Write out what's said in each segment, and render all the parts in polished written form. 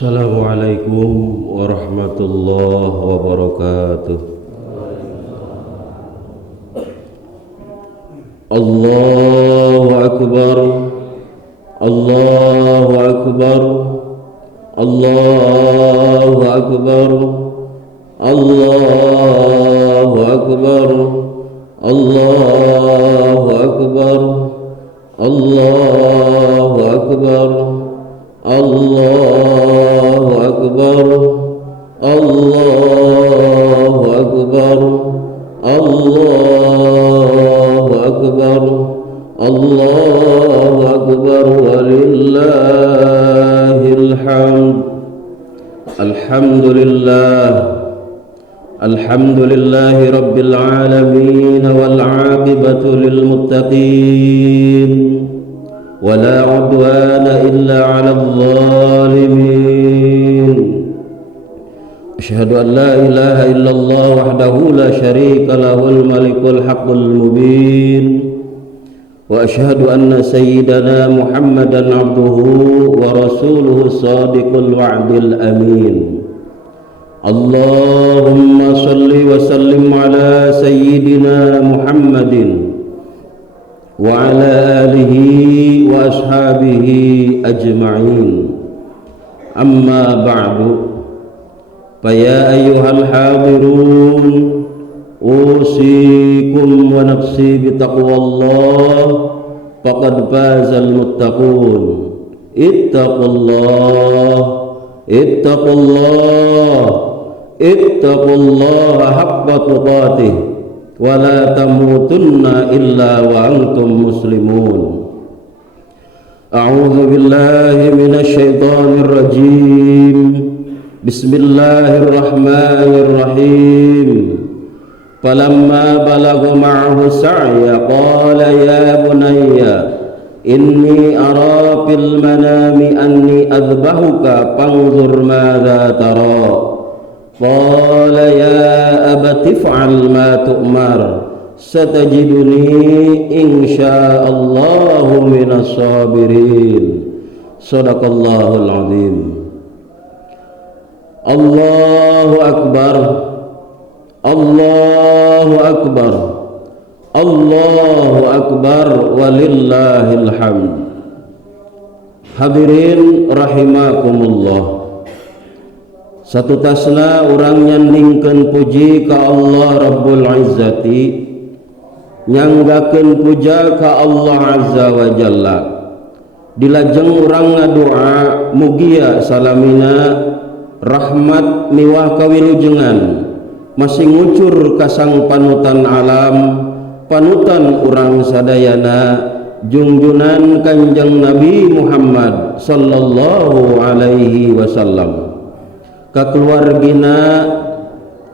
Assalamualaikum warahmatullahi wabarakatuh. Allahu Akbar, Allahu Akbar, Allahu Akbar, Allahu Akbar, Allahu Akbar, Allahu Akbar, Allahu Akbar, Allahu Akbar, Allahu Akbar, Allahu Akbar, walillahil hamd. Alhamdulillah, alhamdulillahi rabbil alamin, wal 'aqibatu lil muttaqin, ولا عدوان إلا على الظالمين. أشهد أن لا إله إلا الله وحده لا شريك له الملك الحق المبين، وأشهد أن سيدنا محمدا عبده ورسوله الصادق الوعد الأمين. اللهم صل وسلم على سيدنا محمد وعلى آله وأصحابه أجمعين. أما بعد، فيا أيها الحاضرون، أوصيكم ونفسي بتقوى الله، فقد فاز المتقون. اتقوا الله، اتقوا الله، اتقوا الله حق تقاته، ولا تموتن إلا وأنتم مسلمون. أعوذ بالله من الشيطان الرجيم. بسم الله الرحمن الرحيم. فلما بلغ معه السعي قال يا بني إني أرى في المنام أني أذبحك فانظر ماذا ترى. قال يا أبت افعل ما تؤمر ستجدني إن شاء الله من الصابرين. صدق الله العظيم. الله أكبر، الله أكبر، الله أكبر, walillahil hamd. Hadirin rahimakumullah, satu tasna urang nyandingkeun puji ka Allah Rabbul Izzati, nyanggakeun puja ka Allah Azza wa Jalla. Dilajeng urang ngadoa mugia salamina rahmat miwah kawilujengan masih ngucur ka sang panutan alam, panutan urang sadayana, junjunan Kanjeng Nabi Muhammad sallallahu alaihi wasallam, ka keluargina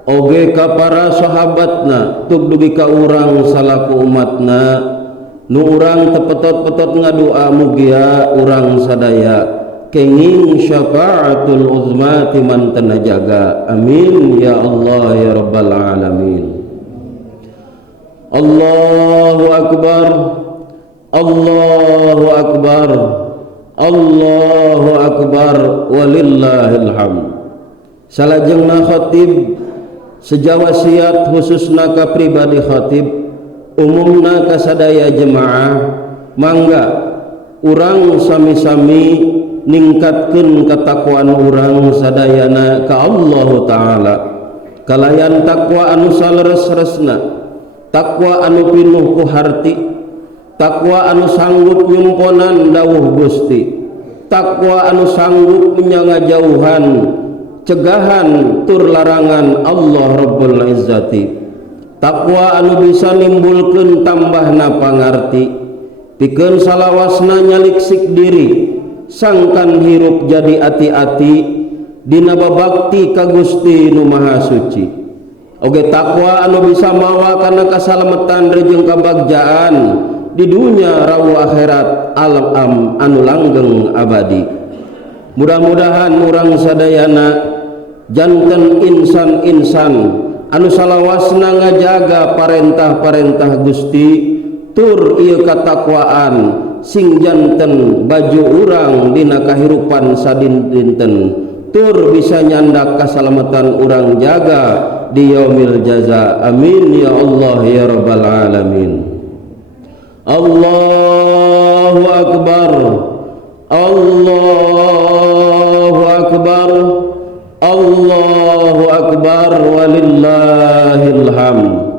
oge ka para sahabatna, tug dugi ka urang salaku umatna nu urang tepetot-petot ngadoa mugia urang sadaya kenging syafaatul uzma ti mantena jaga. Amin ya Allah ya rabbal alamin. Allahu akbar, Allahu akbar, Allahu akbar, walillahil hamd. Salajengna khatib sejawasiat khususna ka pribadi khatib, umumna ka sadaya jemaah, mangga urang sami-sami ningkatkeun katakwaan urang sadayana ka Allah Ta'ala, kalayan takwa anu saleres-resna, takwa anu pinuh ku harti, takwa anu sanggup nyumponan dawuh Gusti, takwa anu sanggup nyangajauhan cegahan tur larangan Allah Rabbul Izzati, takwa anu bisa nimbulkeun tambahna pangarti, pikeun salawasna nyaliksik diri, sangkan hirup jadi ati-ati dina babakti ka Gusti nu Maha Suci. Oge takwa anu bisa mawa kana kasalametan rejeung kabagjaan di dunia rawu akhirat alam anu langgeng abadi. Mudah-mudahan urang sadayana janten insan-insan anu salawasna ngajaga parentah-parentah Gusti tur ieu katakwaan sing janten baju urang dina kahirupan sadinten tur bisa nyandak keselamatan urang jaga di yaumil jaza. Amin ya Allah ya rabbal alamin. Allahu akbar, Allahu akbar, Allahu akbar, walillahil hamd.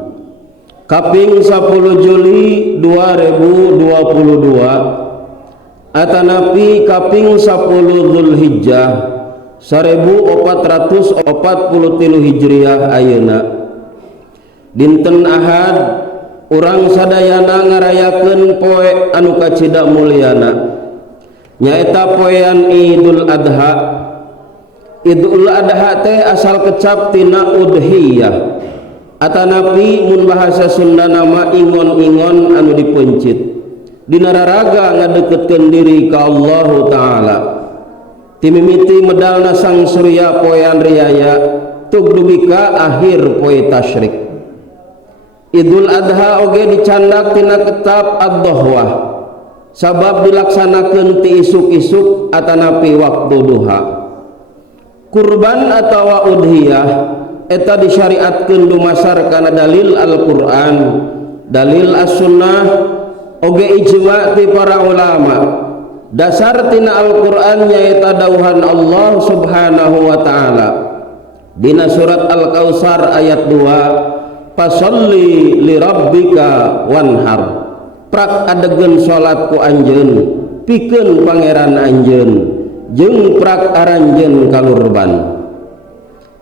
Kaping 10 Juli 2022 atanapi kaping 10 Zulhijjah 1443 Hijriah ayeuna. Dinten Ahad urang sadayana ngarayakeun poe anu kacida mulyana nyaeta poean Idul Adha. Idul Adha teh asal kecap tina udhiyah atanapi mun bahasa Sunda nama ingon-ingon anu dipencit dina raraga ngadeukeutkeun diri ka Allah Ta'ala. Timimiti medalna sang surya poean riyaya tug dugi ka akhir poe tasyrik. Idul Adha oge dicandak tina kitab Ad-Dohwah sabab dilaksanakeun ti isuk-isuk atanapi waktu duha. Kurban atawa udhiyah eta disyariatkeun dumasar kana dalil Al-Qur'an, dalil As-Sunnah, oge ijma' ti para ulama. Dasar tina Al-Qur'an nyaeta dauhan Allah Subhanahu wa ta'ala dina surat Al-Kautsar ayat 2, fasalli li rabbika wanhar, prak adegeun salat ku anjeun pikeun pangeran anjeun jeung prak aranjeun kalurban.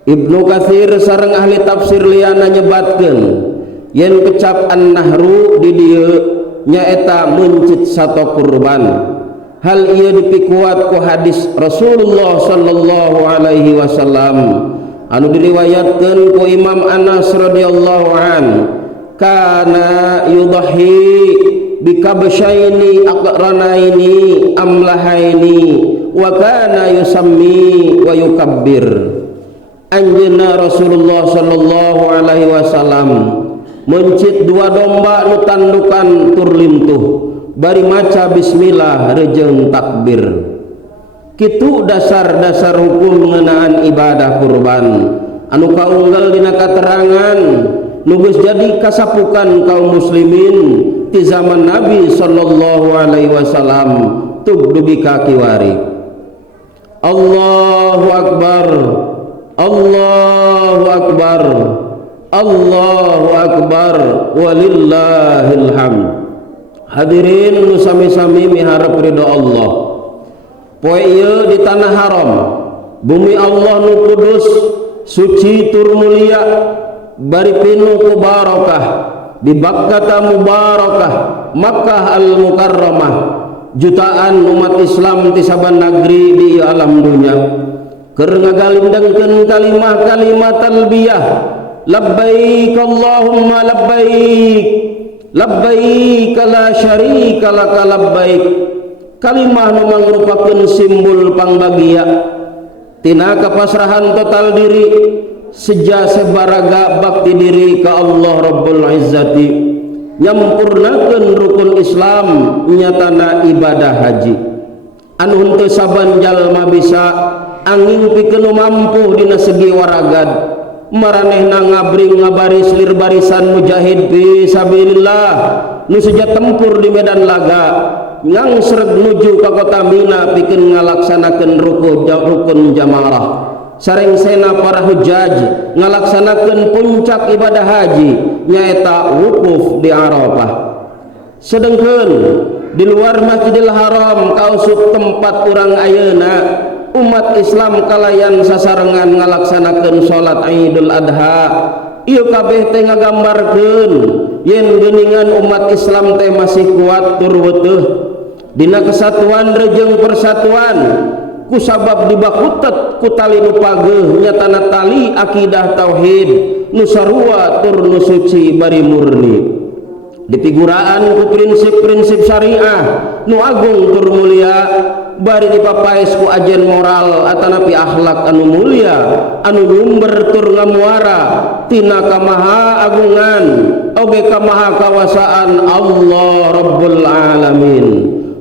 Ibnu Katsir sareng ahli tafsir liana nyebatkeun yen kecap an-nahru di dieu nyaeta mencit sato kurban. Hal ieu dipikuat ku hadis Rasulullah sallallahu alaihi wasallam anu diriwayatkeun ku Imam Anas radhiyallahu an, kana yudhi bikabsyaini aqranaini amlahaini wa kana yusammi wa yukabbir. Anjeunna Rasulullah sallallahu alaihi wasallam mencit dua domba nu tandukan tur lintuh bari maca bismillah rejeung takbir. Kitu dasar-dasar hukum ngeunaan ibadah kurban anu kaunggal dina katerangan nu geus jadi kasapukan kaum muslimin ti zaman Nabi sallallahu alaihi wasallam tug dugi ka kiwari. Allahu akbar, Allahu akbar, Allahu akbar, walillahil hamd. Hadirin nu sami-sami miharep ridho Allah. Poe ieu di tanah haram, bumi Allah nu kudus, suci tur mulia, bari pinuh ku barokah, di Bakkah mubarakah, Makkah al-Mukarramah, jutaan umat Islam ti saban negeri di alam dunya keur ngagalindengkeun kalimah-kalimah talbiyah labbaik Allahumma labbaik, labbaik la syarika laka labbaik. Kalimah nu mangrupakeun simbol pangbagia tina kapasrahan total diri seja sebaraga bakti diri ka Allah Rabbul Izzati, nyampurnakeun rukun Islam nyatana ibadah haji anu henteu saban jalma bisa angin pikeun mampu dina segi waragad. Maranehna ngabring ngabaris lir barisan mujahid fi sabilillah nu seja tempur di medan laga ngangsreg nuju ka kota Mina pikeun ngalaksanakeun rukun jamaah. Sareng sena para hujaj ngalaksanakeun puncak ibadah haji nyaeta wukuf di Arafah. Sedengkeun di luar Masjidil Haram kausuk tempat urang ayeuna umat Islam kalayan sasarengan ngalaksanakeun salat Idul Adha. Ieu kabeh teh ngagambarkeun yen geuningan umat Islam teh masih kuat tur weutuh dina kesatuan rejeung persatuan kusabab dibakutet ku tali nu pageuh nyatana tali akidah tauhid nu sarua tur nu suci bari murni dipiguraan ku prinsip-prinsip syariah nu agung tur mulia bari dipapaes ku ajen moral atanapi akhlak anu mulia anu nyumber tur ngamuara tina kamaha agungan oge kamaha kawasaan Allah Rabbul Alamin.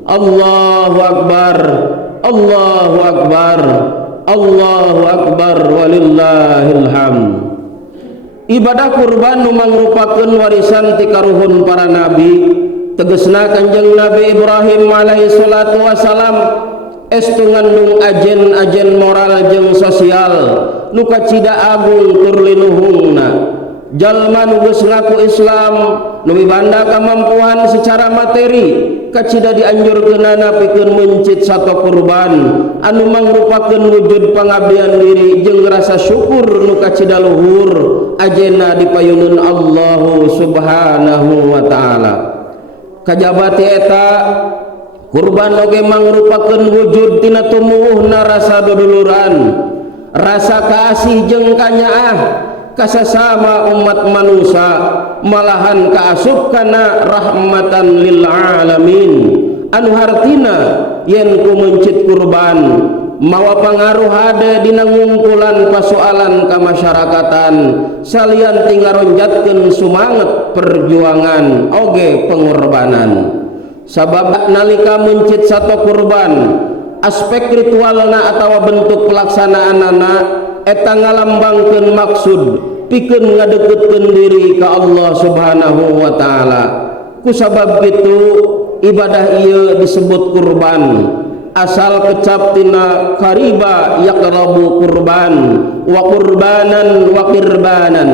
Allahu akbar, Allahu akbar, Allahu akbar walillahil hamd. Ibadah kurban nu mangrupakeun warisan ti karuhun para nabi, tegesna Kanjeng Nabi Ibrahim alaihi salatu wasalam estu ngandung ajen-ajen moral jeung sosial nu kacida agung tur linuhungna. Jalma nu geus ngaku Islam nu mibanda kamampuan secara materi kacida dianjurkeunana pikeun mencit sato kurban anu mangrupakeun wujud pangabdian diri jeung rasa syukur nu kacida luhur ajenna dipayuneun Allah subhanahu wa ta'ala. Kajaba ti eta kurban oge mangrupakeun wujud tina tumuwuhna rasa duduluran, rasa kaasih jeung kanyaah kasasama umat manusia, malahan kaasup kana rahmatan lil alamin anu hartina yen ku mencit kurban mawa pangaruh hade dina ngumpulan pasoalan kamasyarakatan salian tingaronjatkeun sumanget perjuangan oge pengorbanan. Sabab nalika mencit satu kurban aspek ritualna atawa bentuk pelaksanaanna eta ngalambangkeun maksud pikeun ngadeukeutkeun diri ka Allah subhanahu wa ta'ala. Kusabab kitu ibadah ieu disebut kurban, asal kecap tina qariba yaqrabu kurban wa qurbanan wa qirbanan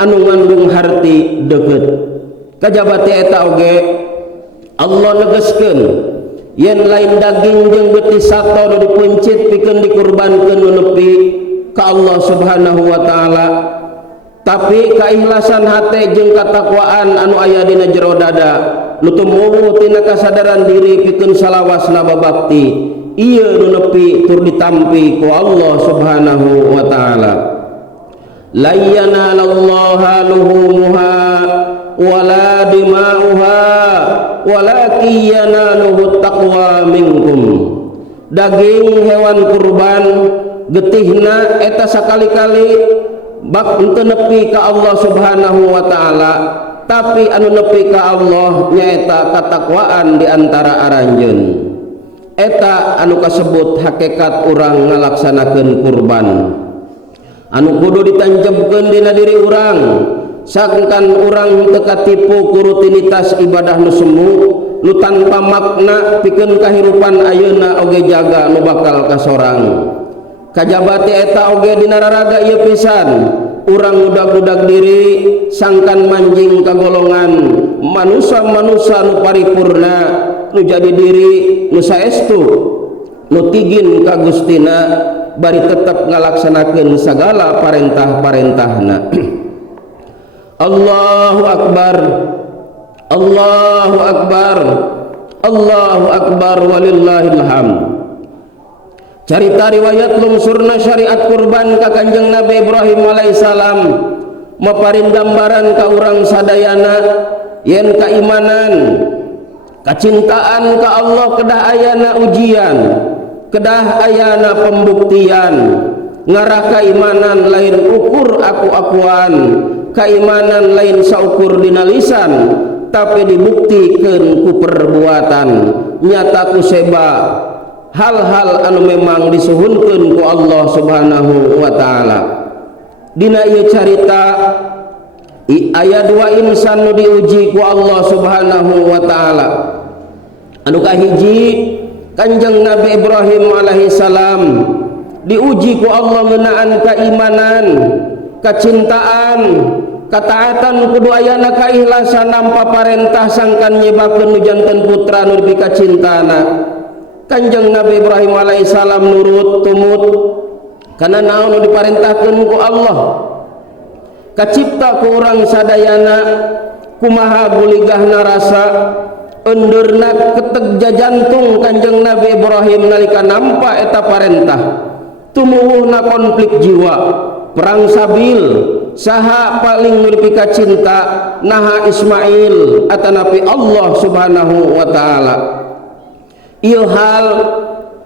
anu ngandung harti deukeut. Kajaba ti eta oge Allah negeskeun yen lain daging jeung beuti sato nu dipencit pikeun dikurbankeun nu nepi ka Allah subhanahu wa ta'ala, tapi keikhlasan hate jeung katakwaan anu aya dina jero dada nu tumuwuh tina kasadaran diri pikeun salawasna babakti ieu nu nepi tur ditampi ku Allah subhanahu wa ta'ala. La yanalallaha luhumuha wala dima'uha walakin yanaluhu taqwa minkum. Daging hewan kurban getihna eta sakali-kali bak henteu nepi ka Allah subhanahu wa ta'ala, tapi anu nepi ka Allah nyaeta katakwaan di antara aranjeun. Eta anu kasebut hakikat urang ngalaksanakeun kurban anu kudu ditanjebkeun dina diri urang sangkan urang teu katipu ku rutinitas ibadah nu semu nu tanpa makna pikeun kahirupan ayeuna oge jaga nu bakal kasorang. Kajaba ti eta oge dina raraga ieu pisan urang udag-udag diri sangkan manjing ka golongan manusia-manusia nu paripurna nu jadi diri nu saestu nu tigin ka Gustina bari tetep ngalaksanakeun sagala parentah-parentahna. Allahu akbar Allahu akbar Allahu akbar walillahil hamd. Carita riwayat lungsurna syariat kurban ka Kanjeng Nabi Ibrahim alaihissalam maparin gambaran ka urang sadayana yen kaimanan kacintaan ka Allah kedah ayana ujian, kedah ayana pembuktian. Ngarah kaimanan lain ukur aku-akuan, kaimanan lain saukur dina lisan, tapi dibuktikan ku perbuatan nyata ku seba hal-hal anu memang disuhunkeun ku Allah subhanahu wa ta'ala. Dina ieu carita aya dua insan nu diuji ku Allah subhanahu wa ta'ala. Anu kahiji Kanjeng Nabi Ibrahim alaihi salam diuji ku Allah ngeunaan keimanan, kacintaan, kataatan kudu ayana kaikhlasan nampa parentah sangkan nyebakeun nu janten putra nu dipikacintana. Kanjeng Nabi Ibrahim alaihissalam nurut tumut karena naon nu diparentahkeun ku Allah. Kacipta ku urang sadayana kumaha buligahna rasa eundeurna keteg jajantung Kanjeng Nabi Ibrahim nalika nampa eta parentah. Tumuwuhna konflik jiwa, perang sabil, saha paling nu dipikacinta naha Ismail atanapi Allah subhanahu wa ta'ala. Ieu hal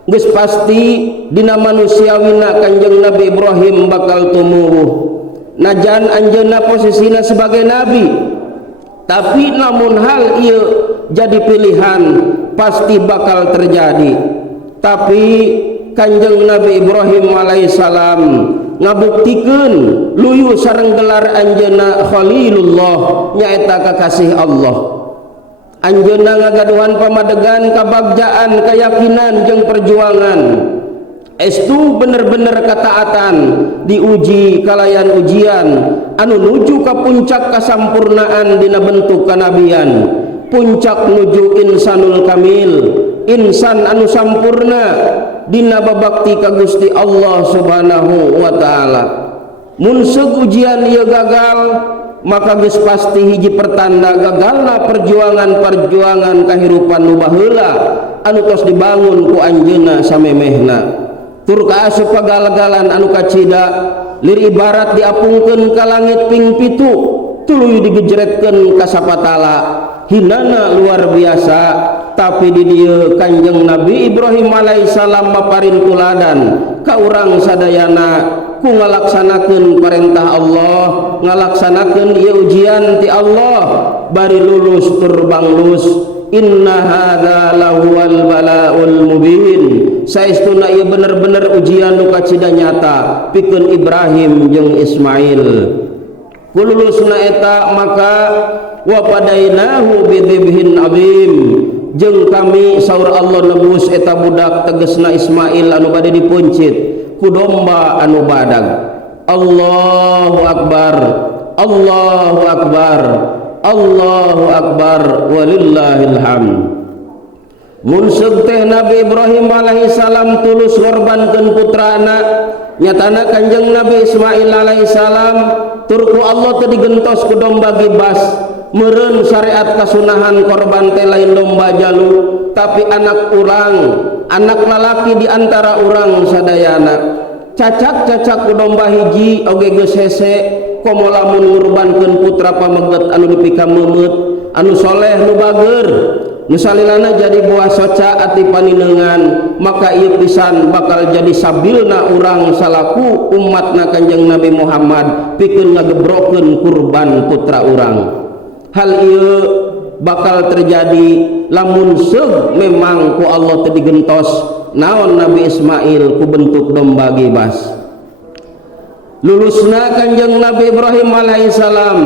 geus pasti dina manusiawina Kanjeng Nabi Ibrahim bakal tumuwuh najan anjeunna posisina sebagai nabi, tapi namun hal ieu jadi pilihan pasti bakal terjadi. Tapi Kanjeng Nabi Ibrahim alaihissalam ngabuktikeun luyu sareng gelar anjeunna Khalilullah nyaeta kakasih Allah. Anjeunna ngagaduhan pamadegan kabagjaan keyakinan jeung perjuangan estu bener-bener kataatan diuji kalayan ujian anu nuju ka puncak kasampurnaan dina bentuk kanabian, puncak nuju insanul kamil, insan anu sampurna dina babakti ka Gusti Allah Subhanahu wa taala. Mun seug ujian ieu gagal maka geus pasti hiji pertanda gagalna perjuangan kahirupan nu baheula anu tos dibangun ku anjeunna samemehna. Tur kaasup pagal-galan anu kacida lir ibarat diapungkeun ka langit ping 7 tuluy digejretkeun ka sapatala hinana luar biasa. Tapi di dieu Kanjeng Nabi Ibrahim alaihissalam maparin tuladan ka urang sadayana ku ngalaksanakeun parentah Allah, ngalaksanakeun ieu ujian ti Allah bari lulus tur banglus. Inna hadza lahuwal balaul mubin, saestuna ieu bener-bener ujian nu kacida nyata pikeun Ibrahim jeung Ismail. Kululusna eta maka wa padainahu bidzibhin azim, jeung kami saur Allah nebus eta budak tegesna Ismail anu bade dipuncit ku domba anu badag. Allahu akbar, Allahu akbar, Allahu akbar walillahil hamd. Mun seug teh Nabi Ibrahim alaihissalam tulus ngorbankeun putrana, nyatana Kanjeng Nabi Ismail alaihissalam tur ku Allah teu digentos ku domba gibas. Meureun syariat kasunahan korban teh lain domba jalu, tapi anak urang, anak lalaki di antara urang sadayana. Cacak-cacak ku domba hiji oge geus hese, komo lamun ngurbankeun putra pameget anu dipika meumeut, anu soleh nu bageur, nu salilana jadi buah soca ati paninengan, maka ieu pisan bakal jadi sabilna urang salaku umatna Kanjeng Nabi Muhammad pikeun ngagebrokeun kurban putra urang. Hal ieu bakal terjadi lamun seug memang ku Allah teu digentos naon Nabi Ismail ku bentuk domba gibas. Lulusna Kanjeng Nabi Ibrahim alaihissalam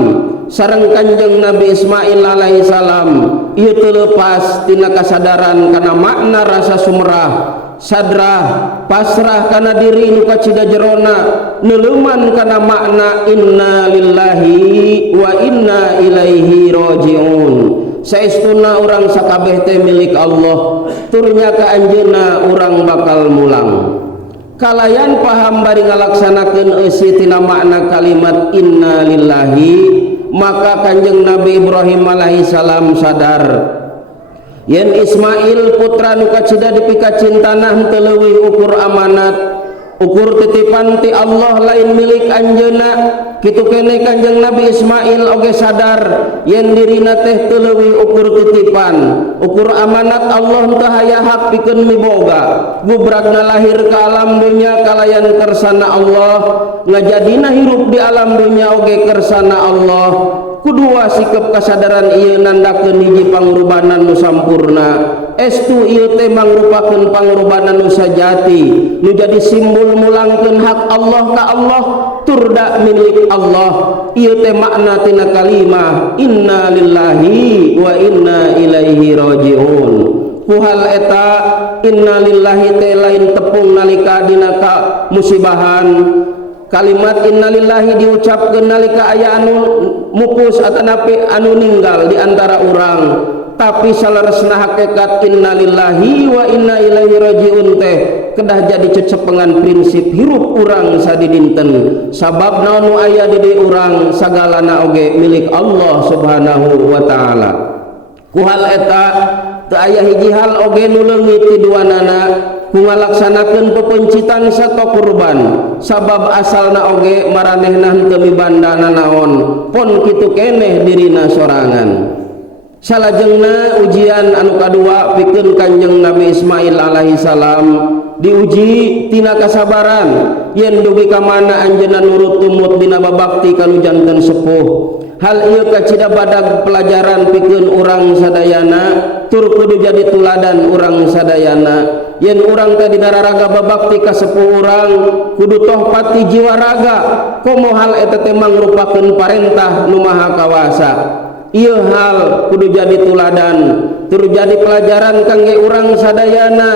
sareng Kanjeng Nabi Ismail alaihissalam ieu teu leupas tina kasadaran kana makna rasa sumrah, sadrah, pasrah kana diri nu kacida jerona, neuleuman kana makna inna lillahi wa inna ilaihi rajiun. Saestuna urang sakabeh teh milik Allah, turnya ka anjeunna urang bakal mulang. Kalayan paham bari ngalaksanakeun eusi tina makna kalimat inna lillahi, maka Kanjeng Nabi Ibrahim alaihissalam sadar yen Ismail putra nu kacida dipika cintana henteu leuwih ukur amanat, ukur titipan ti Allah lain milik anjeunna. Kitu kene Kanjeng Nabi Ismail oge sadar yen dirina teh teu leuwih ukur titipan, ukur amanat Allah teu haya hak pikeun miboga. Gubragna lahir ka alam dunya kalayan kersana Allah, ngajadina hirup di alam dunya oge kersana Allah. Kudua sikap kasadaran ieu nandakeun hiji pangrubanan nu sampurna. Estu ieu teh mangrupakeun pangrubanan nu sajati, nu jadi simbol mulangkeun hak Allah ka Allah, turda milik Allah. Ieu teh makna tina kalimah inna lillahi wa inna ilaihi rajiun. Ku hal eta inna lillahi teh lain tepung nalika dina ka musibahan. Kalimat innalillahi diucapkeun nalika aya anu mupus atanapi anu ninggal di antara urang, tapi salaresna hakikat innalillahi wa inna ilaihi rajiun teh kedah jadi cecepengan prinsip hirup urang sadidinten. Sabab naon nu aya di dieu urang sagalana oge milik Allah Subhanahu wa taala. Ku hal eta teu aya hiji hal oge nu leungit ti duanana ku ngalaksanakeun pepencitan sato kurban, sabab asalna oge maranehna henteu mibandana naon, pon kitu keneh dirina sorangan. Salajengna ujian anu kadua pikeun Kanjeng Nabi Ismail alaihissalam diuji tina kasabaran yen dugi ka mana anjeunna nurut tumut dina babakti kanu janten sepuh. Hal ieu kacida badag pelajaran pikeun urang sadayana tur kudu jadi tuladan urang sadayana. yen urang teh dina raraga babakti ka sepuh urang kudu tohpati jiwa raga komo hal eta teh mangrupakeun parentah nu maha kawasa. Ieu hal kudu jadi tuladan, kudu jadi pelajaran kangge urang sadayana,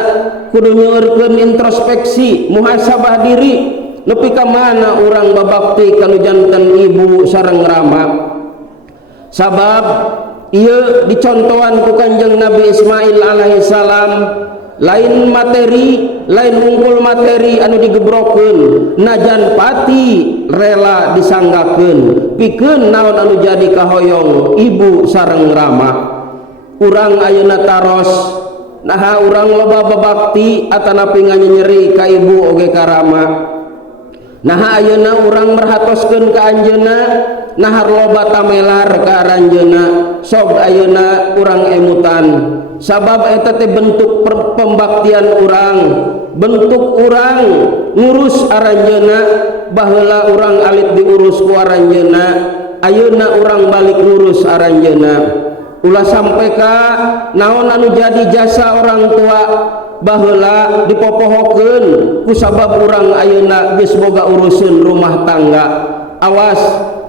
kudu nyeureurkeun introspeksi muhasabah diri nepi ka mana urang babakti ka janten ibu sareng rama. Sabab ieu dicontohan ku Kanjeng Nabi Ismail alaihi salam, lain materi, lain unggul materi anu digebrokeun, najan pati rela disanggakeun pikeun naon anu jadi kahoyong ibu sareng rama. Urang ayeuna taros naha urang loba babakti atanapi nganyeri ka ibu oge ka rama. Naha ayeuna urang merhatoskeun ka anjeunna, nahar loba tamelar ka aranjeunna. Sok ayeuna urang emutan, sabab eta teh bentuk pembaktian urang, bentuk urang ngurus aranjeunna. Baheula urang alit diurus ku aranjeunna, ayeuna urang balik ngurus aranjeunna. Ulah sampai ka naon anu jadi jasa orang tua baheula dipopohokeun ku sabab urang ayeuna geus boga urusan rumah tangga. Awas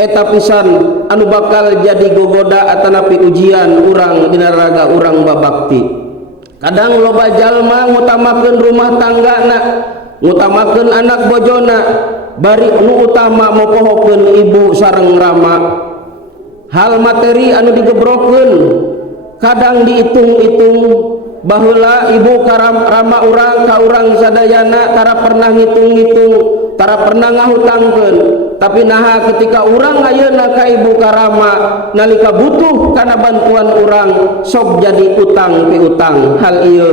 eta pisan anu bakal jadi gogoda atanapi ujian urang dina raga urang babakti. Kadang loba jalma ngutamakeun rumah tanggana, ngutamakeun anak bojona, bari nu utama mopohokeun ibu sareng rama. Hal materi anu digebrokeun kadang diitung-itung baheula ibu ka rama urang ka urang sadayana tara pernah ngitung-ngitung, tara pernah ngahutangkeun. Tapi naha ketika urang ayeuna ka ibu ka rama nalika butuh kana bantuan urang sok jadi utang piutang. Hal ieu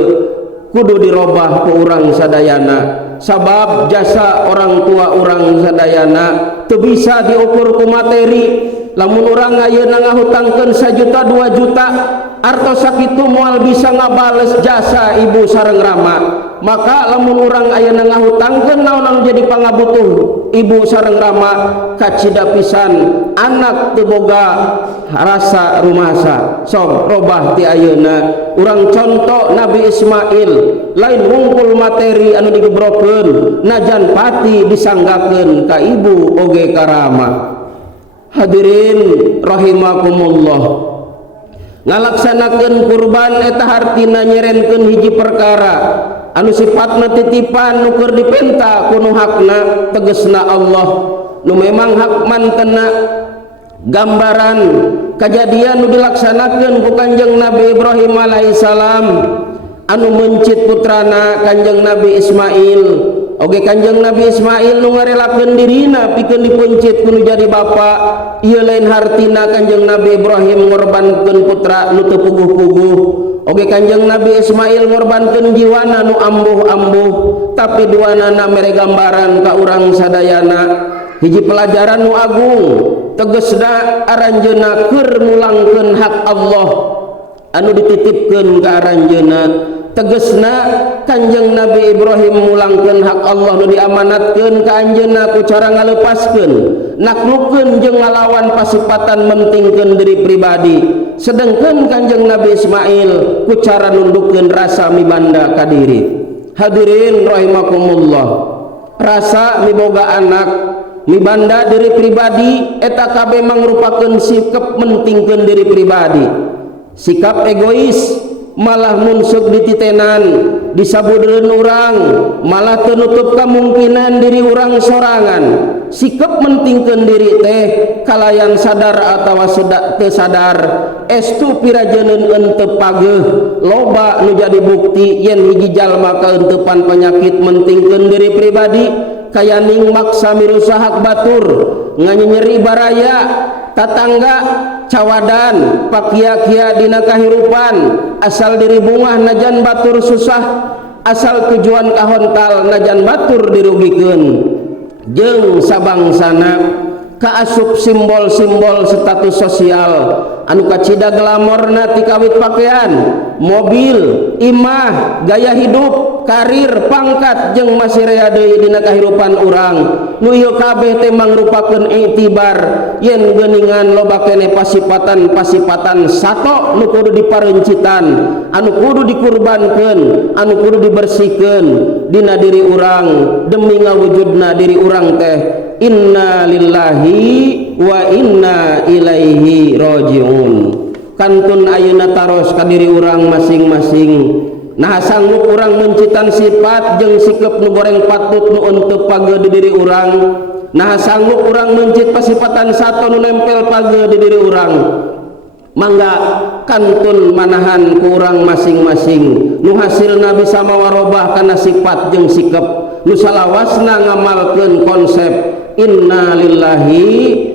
kudu dirobah ku urang sadayana, sabab jasa orang tua urang sadayana teu bisa diukur ku materi. Lamun urang ayeuna ngahutangkeun 1 juta 2 juta artos sakitu moal bisa ngabales jasa ibu sareng rama, maka lamun urang ayeuna ngahutangkeun naon anu jadi pangabutuh ibu sareng rama kacida pisan anak teu boga rasa rumasa. Sok robah ti ayeuna urang contoh Nabi Ismail, lain wungkul materi anu digebrokeun najan pati disanggakeun ka ibu oge ka rama. Hadirin rahimakumullah, ngalaksanakeun kurban eta hartina nyerenkeun hiji perkara anu sifatna titipan nu keur dipenta ku nu hakna tegesna Allah, nu memang hak mantena. Gambaran kejadian nu dilaksanakeun ku Kanjeng Nabi Ibrahim alaihissalam anu mencit putrana Kanjeng Nabi Ismail. Oge Kanjeng Nabi Ismail nu ngarelakeun dirina pikeun dipencit kudu jadi bapa. Ieu lain hartina Kanjeng Nabi Ibrahim ngorbankeun putra nu teu puguh-puguh. Oge Kanjeng Nabi Ismail ngorbankeun jiwana nu ambuh-ambuh. Tapi duanana mere gambaran ka urang sadayana hiji pelajaran nu agung, tegesna aranjeunna keur mulangkeun hak Allah anu dititipkeun ka aranjeunna. Tegesna Kanjeng Nabi Ibrahim mulangkeun hak Allah nu diamanatkeun ka anjeunna ku cara ngalepaskeun, naklukkeun jeung ngalawan pasipatan mentingkeun diri pribadi. Sedengkeun Kanjeng Nabi Ismail ku cara nundukkeun rasa mibanda ka diri. Hadirin rahimakumullah, rasa miboga anak mibanda diri pribadi eta kabeh mangrupakeun sikap mentingkeun diri pribadi, sikap egois. Malah munsuk dititenan disabudeun urang, malah tenutup kemungkinan diri urang sorangan. Sikap mentingkeun diri teh kalayan sadar atawa teu sadar estu pirajeunun henteu pageuh. Loba nu jadi bukti yen hiji jalma kaentepan penyakit mentingkeun diri pribadi kayaning maksa mirusahak batur, nganyeri baraya, tatangga cawadan, pakia-kia dina kahirupan, asal diri bungah najan batur susah, asal tujuan kahontal najan batur dirugikeun. Jeung sabangsana kaasup simbol-simbol status sosial anu kacida glamorna ti kawit pakaian, mobil, imah, gaya hidup, karir, pangkat jeung masih rea deui dina kahirupan urang. nu ieu kabeh teh mangrupakeun i'tibar yen geuningan loba keneh pasipatan sato nu kudu diparencitan, anu kudu dikurbankeun, anu kudu dibersihkeun dina diri urang demi ngawujudna diri urang teh inna lillahi wa inna ilaihi rajiun. Kantun ayeuna taros ka diri urang masing-masing. Nah sanggup urang mencitan sifat jeung sikap nu goreng patut nu untuk page di diri urang. Nah sanggup urang mencit pasifatan sato nu nempel page di diri urang. Mangga kantun manahan ku urang masing-masing nu hasilna bisa mawarobah kana sifat jeung sikap nu salawasna ngamalkeun konsep inna lillahi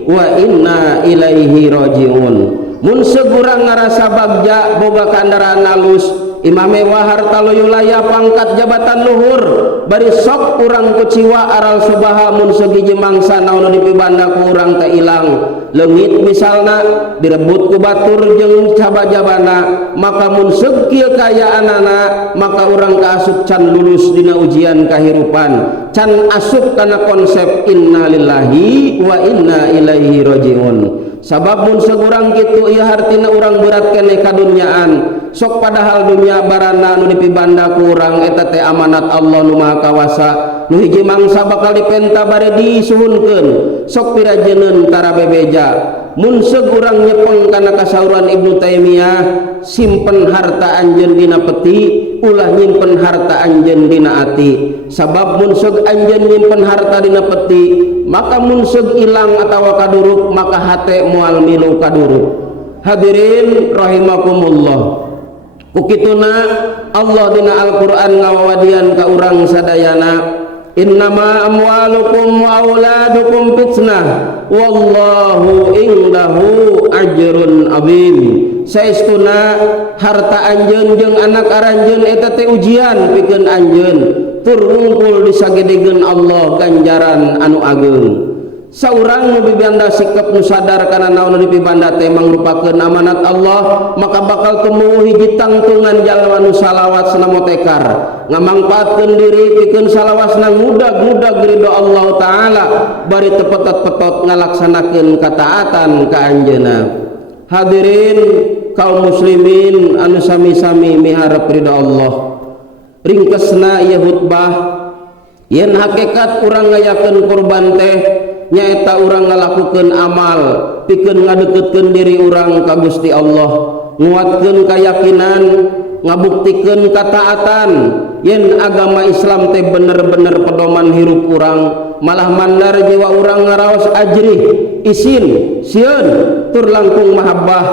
wa inna ilaihi rajiun. Mun segurang ngarasa bagja boga kandaraan alus imame wahar taloyulaya pangkat jabatan luhur bari sok urang kuciwa aral subaha mun segiji mangsa naon dipibanda ku urang teh ilang leungit misalna direbut ku batur jeung cabajabana maka mun seug kieu kayaanana maka urang kaasup can lulus dina ujian kahirupan can asup kana konsep inna lillahi wa inna ilaihi rajiun. Sabab mun segurang kitu ieu hartina urang berat keneh kadunyaan sok padahal dunia barana nu dipibanda ku urang eta teh amanat Allah nu Maha Kawasa nu hiji mangsa bakal dipenta bari disuhunkeun sok pirajeuneun tara bebeja. Mun segurang nyepeng kana kasauran Ibnu Taimiyah simpen harta anjeun dina peti ulah nyimpen harta anjeun dina ati. Sabab mun seug anjeun nyimpen harta dina peti maka mun seug ilang atawa kaduruk maka hate moal milu kaduruk. Hadirin rahimakumullah. Ukituna Allah dina Al-Qur'an ngawadian ka urang sadayana innama amwalukum wa auladukum fitnah wallahu indahu ajrun azim. Saestuna harta anjeun jeung anak aranjeun eta teh ujian pikeun anjeun tur ngungkul disagedegeun Allah ganjaran anu ageung. Saurang nu bibanda sikap nu sadar kana naon nu dipibanda teh mangrupakeun amanat Allah maka bakal temu hiji tangtungan jalma nu salawasna motekar ngamangpaatkeun diri pikeun salawasna ngudag-ngudag ridho Allah taala bari tepetot-petot ngalaksanakeun kataatan ka anjeunna. Hadirin kaum muslimin anu sami-sami miharep ridho Allah. Ringkesna ieu khutbah yen hakikat urang ngayakeun kurban teh nyaeta urang ngalakukeun amal pikeun ngadeukeutkeun diri urang ka Gusti Allah nguatkeun keyakinan ngabuktikeun kataatan yen agama Islam teh bener-bener pedoman hirup urang malah mandar jiwa urang ngaraos ajrih isin sieun tur langkung mahabbah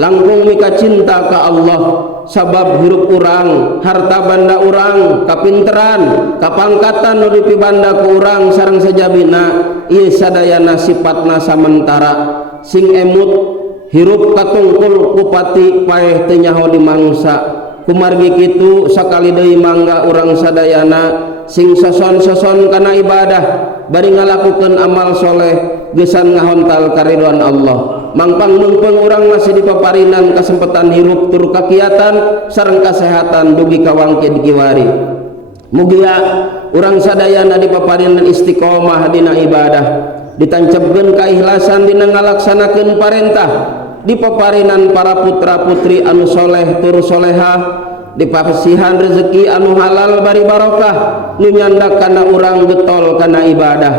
langkung mika cinta ka Allah. Sabab hirup urang harta banda urang kapinteran kapangkatan nu dipibanda ku urang sareng sajabina ieu sadayana sifatna samentara sing emut hirup katungkul ku pati paeh teu nyaho dimangsa kumargi kitu sakali deui mangga urang sadayana sing soson-soson kana ibadah bari ngalakukeun amal soleh geusan ngahontal karidhoan Allah mangpang mumpung urang masih dipaparinan kesempatan hirup tur kakiatan sareng kasehatan dugi kawangke dikiwari mugia urang sadayana dipaparinan istiqomah dina ibadah ditancepkeun kaikhlasan dina ngalaksanakeun parentah dipaparinan para putra putri anu soleh tur solehah dipasihan rezeki anu halal bari barokah nu nyandak kana urang getol kana ibadah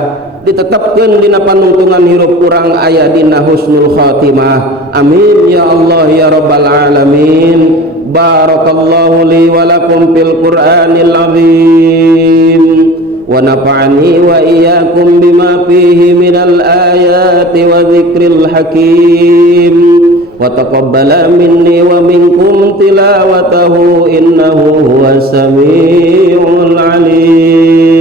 ditetapkeun dina panungtungan hirup urang aya dina husnul khatimah amin ya Allah ya rabbal alamin. Barakallahu li wa lakum fil qur'anil azim wa nafa'ani wa iyyakum bima fihi minal ayati wa dzikril hakim wa taqabbala minni wa minkum tilawatahu innahu huwas samiul alim.